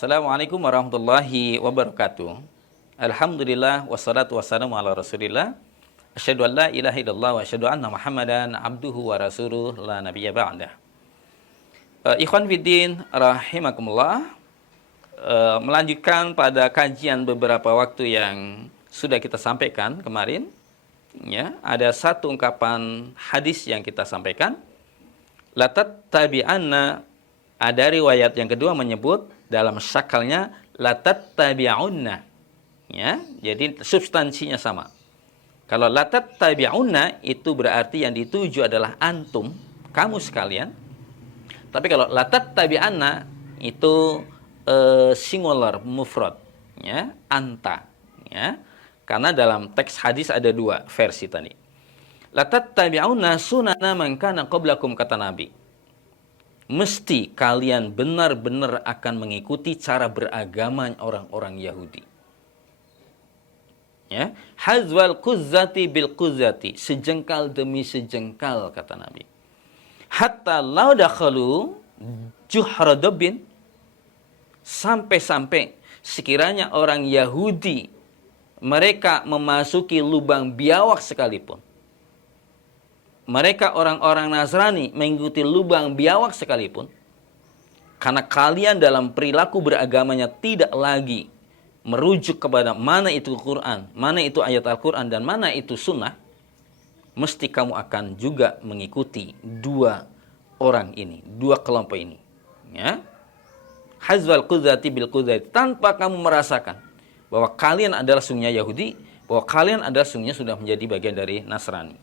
Assalamualaikum warahmatullahi wabarakatuh. Alhamdulillah wassalatu wassalamu ala Rasulillah. Asyhadu an la ilaha illallah wa asyhadu anna Muhammadan abduhu wa rasuluh la nabiyya ba'dah. Ikhwan fiddin rahimakumullah. Melanjutkan pada kajian beberapa waktu yang sudah kita sampaikan kemarin, ya, ada satu ungkapan hadis yang kita sampaikan. Latat tabi'anna, ada riwayat yang kedua menyebut dalam syakalnya latat tabi'unna, ya, jadi substansinya sama. Kalau latat tabi'unna itu berarti yang dituju adalah antum, kamu sekalian. Tapi kalau latat tabi'anna itu singular mufrad, ya, anta, ya. Karena dalam teks hadis ada dua versi tadi. Latat tabi'unna sunana man kana qablakum, kata Nabi. Mesti kalian benar-benar akan mengikuti cara beragama orang-orang Yahudi. Ya, hazwal quzzati bil quzzati, sejengkal demi sejengkal, kata Nabi. Hatta law dakhalu juhra dabbin, sampai-sampai sekiranya orang Yahudi mereka memasuki lubang biawak sekalipun. Mereka orang-orang Nasrani mengikuti lubang biawak sekalipun, karena kalian dalam perilaku beragamanya tidak lagi merujuk kepada mana itu Quran, mana itu ayat Al-Quran, dan mana itu sunnah, mesti kamu akan juga mengikuti dua orang ini, dua kelompok ini. Ya, hazwal qudzati bil qudzati, tanpa kamu merasakan bahwa kalian adalah sungguhnya Yahudi, bahwa kalian adalah sungguhnya sudah menjadi bagian dari Nasrani.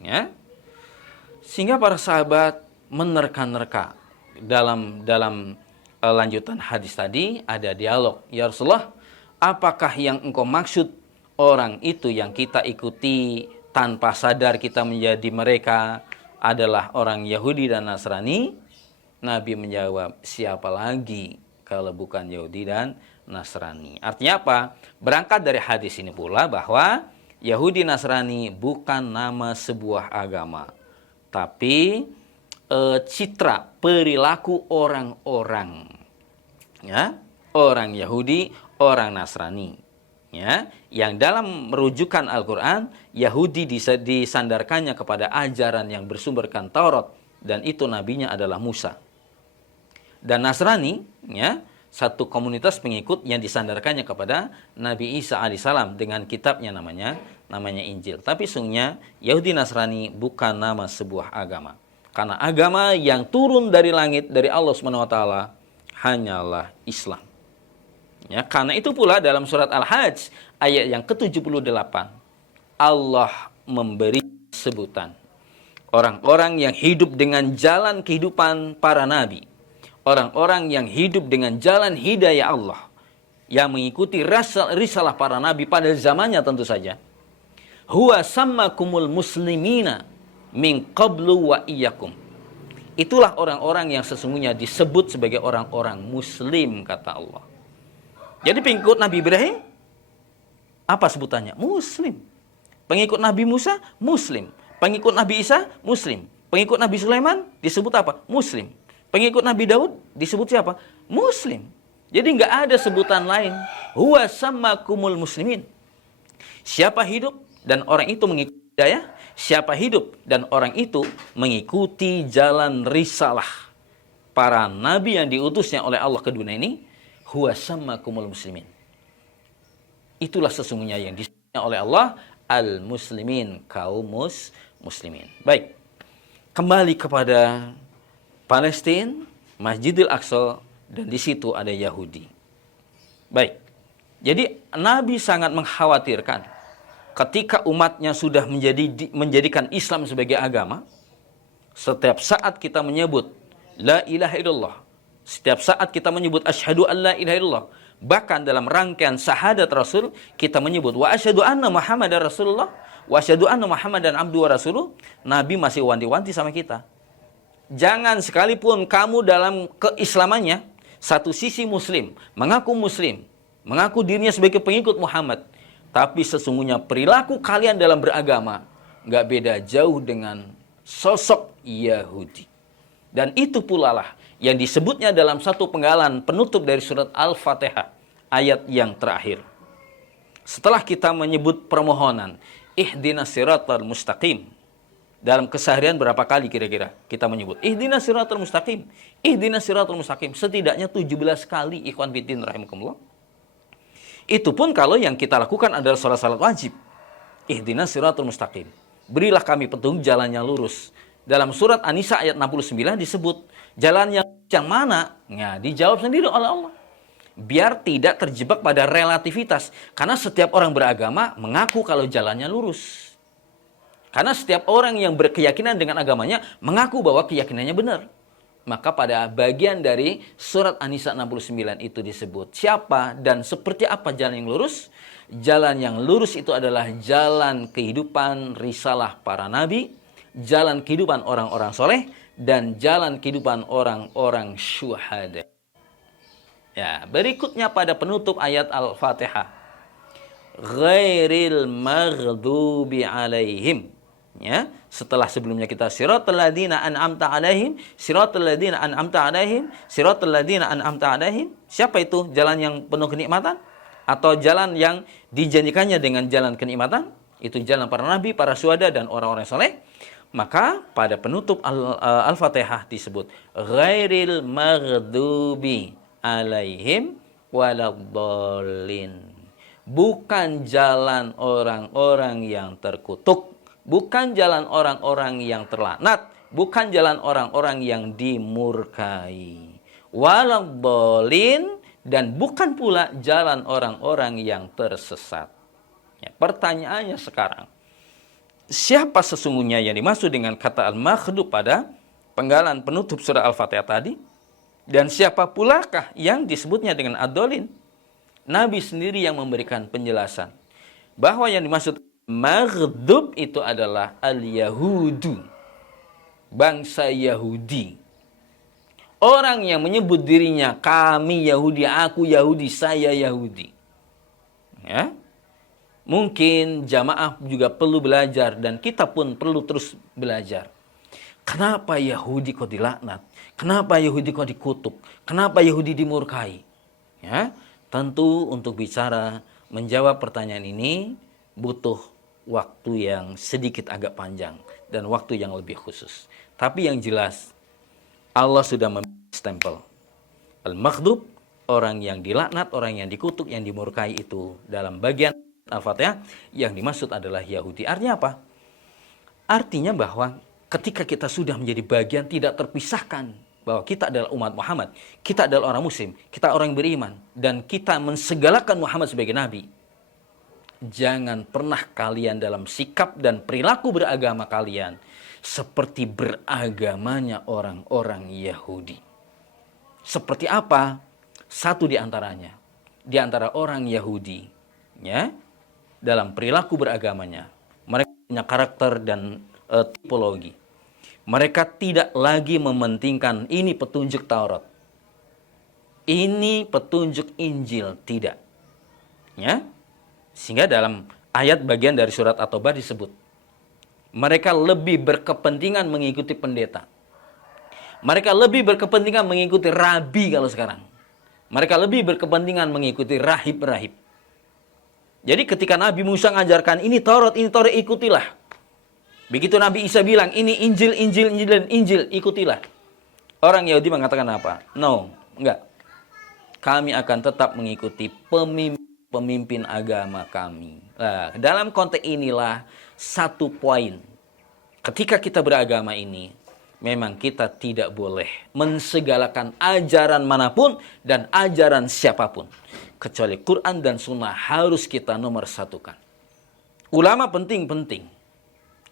Ya. Sehingga para sahabat menerka-nerka dalam lanjutan hadis tadi ada dialog. Ya Rasulullah, apakah yang engkau maksud orang itu yang kita ikuti tanpa sadar kita menjadi mereka adalah orang Yahudi dan Nasrani? Nabi menjawab, siapa lagi kalau bukan Yahudi dan Nasrani. Artinya apa? Berangkat dari hadis ini pula bahwa Yahudi Nasrani bukan nama sebuah agama, tapi citra perilaku orang-orang, ya, orang Yahudi, orang Nasrani, ya, yang dalam merujukan Al-Quran, Yahudi disandarkannya kepada ajaran yang bersumberkan Taurat, dan itu nabinya adalah Musa. Dan Nasrani, ya, satu komunitas pengikut yang disandarkannya kepada Nabi Isa alaihissalam dengan kitabnya namanya Injil. Tapi sungguhnya Yahudi Nasrani bukan nama sebuah agama. Karena agama yang turun dari langit dari Allah SWT hanyalah Islam. Ya, karena itu pula dalam surat Al-Hajj ayat yang ke-78 Allah memberi sebutan orang-orang yang hidup dengan jalan kehidupan para nabi. Orang-orang yang hidup dengan jalan hidayah Allah, yang mengikuti risalah para nabi pada zamannya tentu saja. Huwa sammakumul muslimina min qablu wa iyyakum. Itulah orang-orang yang sesungguhnya disebut sebagai orang-orang muslim, kata Allah. Jadi pengikut Nabi Ibrahim, apa sebutannya? Muslim. Pengikut Nabi Musa, Muslim. Pengikut Nabi Isa, Muslim. Pengikut Nabi Sulaiman disebut apa? Muslim. Pengikut Nabi Daud disebut siapa? Muslim. Jadi nggak ada sebutan lain. Huwa sammakumul muslimin. Siapa hidup dan orang itu mengikuti hidayah, siapa hidup dan orang itu mengikuti jalan risalah para nabi yang diutusnya oleh Allah ke dunia ini, huwa sammakumul muslimin. Itulah sesungguhnya yang disebutnya oleh Allah al-muslimin, kaum muslimin. Baik. Kembali kepada Palestina, Masjidil Aqsa, dan di situ ada Yahudi. Baik, jadi Nabi sangat mengkhawatirkan ketika umatnya sudah menjadikan Islam sebagai agama. Setiap saat kita menyebut La ilaha illallah, setiap saat kita menyebut asyhadu an la ilaha illallah, bahkan dalam rangkaian syahadat Rasul kita menyebut wa asyhadu anna Muhammadar Rasulullah, wa asyhadu anna Muhammadan abduhu wa rasuluh. Nabi masih wanti-wanti sama kita, jangan sekalipun kamu dalam keislamannya satu sisi muslim, mengaku dirinya sebagai pengikut Muhammad, tapi sesungguhnya perilaku kalian dalam beragama nggak beda jauh dengan sosok Yahudi. Dan itu pula lah yang disebutnya dalam satu penggalan penutup dari surat Al-Fatihah, ayat yang terakhir. Setelah kita menyebut permohonan, ihdinas siratal mustaqim. Dalam keseharian berapa kali kira-kira kita menyebut ihdinas siratal mustaqim, ihdinas siratal mustaqim? Setidaknya 17 kali, ikhwan fillah rahimakumullah. Itu pun kalau yang kita lakukan adalah salat wajib. Ihdinas siratal mustaqim. Berilah kami petunjuk jalan yang lurus. Dalam surat An-Nisa ayat 69 disebut jalan yang mana? Ya, dijawab sendiri oleh Allah. Biar tidak terjebak pada relativitas. Karena setiap orang beragama mengaku kalau jalannya lurus. Karena setiap orang yang berkeyakinan dengan agamanya mengaku bahwa keyakinannya benar. Maka pada bagian dari surat An-Nisa 69 itu disebut siapa dan seperti apa jalan yang lurus. Jalan yang lurus itu adalah jalan kehidupan risalah para nabi, jalan kehidupan orang-orang soleh, dan jalan kehidupan orang-orang syuhada. Ya, berikutnya pada penutup ayat Al-Fatihah. Ghairil maghdubi alaihim. Ya, setelah sebelumnya kita siratal ladzina an'amta alaihim, siratal ladzina an'amta alaihim, siratal ladzina an'amta alaihim. Siapa itu jalan yang penuh kenikmatan? Atau jalan yang dijanjikannya dengan jalan kenikmatan? Itu jalan para nabi, para syuhada, dan orang-orang soleh. Maka pada penutup Al-Fatihah disebut ghairil maghdubi alaihim waladhdallin. Bukan jalan orang-orang yang terkutuk, bukan jalan orang-orang yang terlaknat, bukan jalan orang-orang yang dimurkai. Waladhdallin, dan bukan pula jalan orang-orang yang tersesat. Ya, pertanyaannya sekarang, siapa sesungguhnya yang dimaksud dengan kata al-maghdub pada penggalan penutup surah Al-Fatihah tadi? Dan siapa pulakah yang disebutnya dengan ad-dhalin? Nabi sendiri yang memberikan penjelasan bahwa yang dimaksud maghdub itu adalah al-Yahudu, bangsa Yahudi. Orang yang menyebut dirinya kami Yahudi, aku Yahudi, saya Yahudi. Ya. Mungkin jamaah juga perlu belajar dan kita pun perlu terus belajar. Kenapa Yahudi kok dilaknat? Kenapa Yahudi kok dikutuk? Kenapa Yahudi dimurkai? Ya, tentu untuk bicara menjawab pertanyaan ini butuh waktu yang sedikit agak panjang dan waktu yang lebih khusus. Tapi yang jelas Allah sudah stempel al-maghdub, orang yang dilaknat, orang yang dikutuk, yang dimurkai itu dalam bagian Al-Fatihah yang dimaksud adalah Yahudi. Artinya apa? Artinya bahwa ketika kita sudah menjadi bagian tidak terpisahkan bahwa kita adalah umat Muhammad, kita adalah orang muslim, kita orang yang beriman, dan kita mensegalakan Muhammad sebagai nabi. Jangan pernah kalian dalam sikap dan perilaku beragama kalian seperti beragamanya orang-orang Yahudi. Seperti apa? Satu di antaranya, di antara orang Yahudi, ya, dalam perilaku beragamanya, mereka punya karakter dan tipologi. Mereka tidak lagi mementingkan ini petunjuk Taurat, ini petunjuk Injil, tidak. Ya, sehingga dalam ayat bagian dari surat At-Taubah disebut, mereka lebih berkepentingan mengikuti pendeta. Mereka lebih berkepentingan mengikuti rabi kalau sekarang. Mereka lebih berkepentingan mengikuti rahib-rahib. Jadi ketika Nabi Musa mengajarkan ini Taurat, ikutilah. Begitu Nabi Isa bilang ini Injil, Injil, ikutilah. Orang Yahudi mengatakan apa? No, enggak. Kami akan tetap mengikuti pemimpin agama kami. Nah, dalam konteks inilah satu poin. Ketika kita beragama ini, memang kita tidak boleh mensegalakan ajaran manapun dan ajaran siapapun. Kecuali Quran dan Sunnah harus kita nomor satukan. Ulama penting-penting.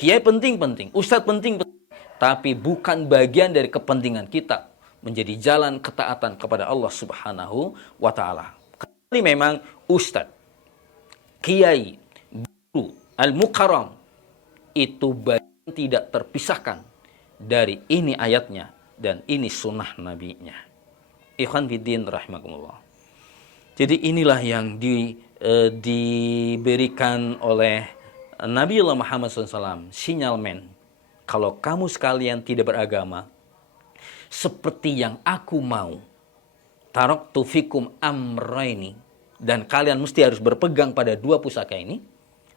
Kiai penting-penting. Ustadz penting-penting. Tapi bukan bagian dari kepentingan kita menjadi jalan ketaatan kepada Allah Subhanahu wa Ta'ala. Kecuali memang Ustadz, Kiai, Guru, Al-Mukarram, itu bagian tidak terpisahkan dari ini ayatnya dan ini sunnah nabinya. Ikhwan fiddin rahimakumullah. Jadi inilah yang diberikan oleh Nabiullah Muhammad SAW, sinyalmen. Kalau kamu sekalian tidak beragama, seperti yang aku mau. Taraktu fikum amraini, dan kalian mesti harus berpegang pada dua pusaka ini.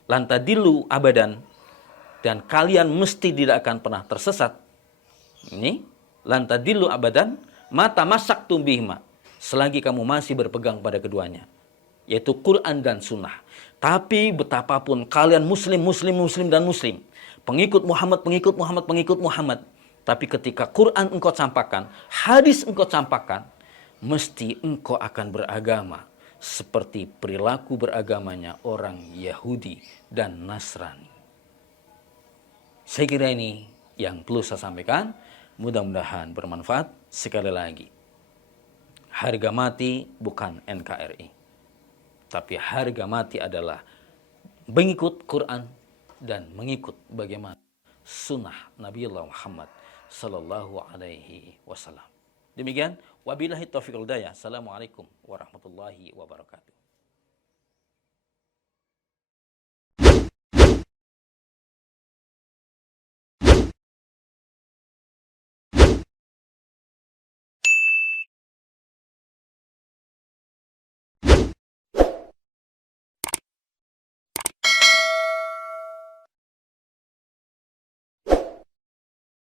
Lantadilu abadan, dan kalian mesti tidak akan pernah tersesat. Ini lantadilu abadan mata masak tumbihma, selagi kamu masih berpegang pada keduanya, yaitu Quran dan Sunnah. Tapi betapapun kalian muslim dan muslim, pengikut Muhammad, tapi ketika Quran engkau campakkan, hadis engkau campakkan, mesti engkau akan beragama seperti perilaku beragamanya orang Yahudi dan Nasrani. Saya kira ini yang perlu saya sampaikan. Mudah-mudahan bermanfaat. Sekali lagi, harga mati bukan NKRI, tapi harga mati adalah mengikut Quran dan mengikut bagaimana sunnah Nabiullah Muhammad sallallahu alaihi wasallam. Demikian, wabillahi taufiq wal hidayah. Assalamualaikum warahmatullahi wabarakatuh.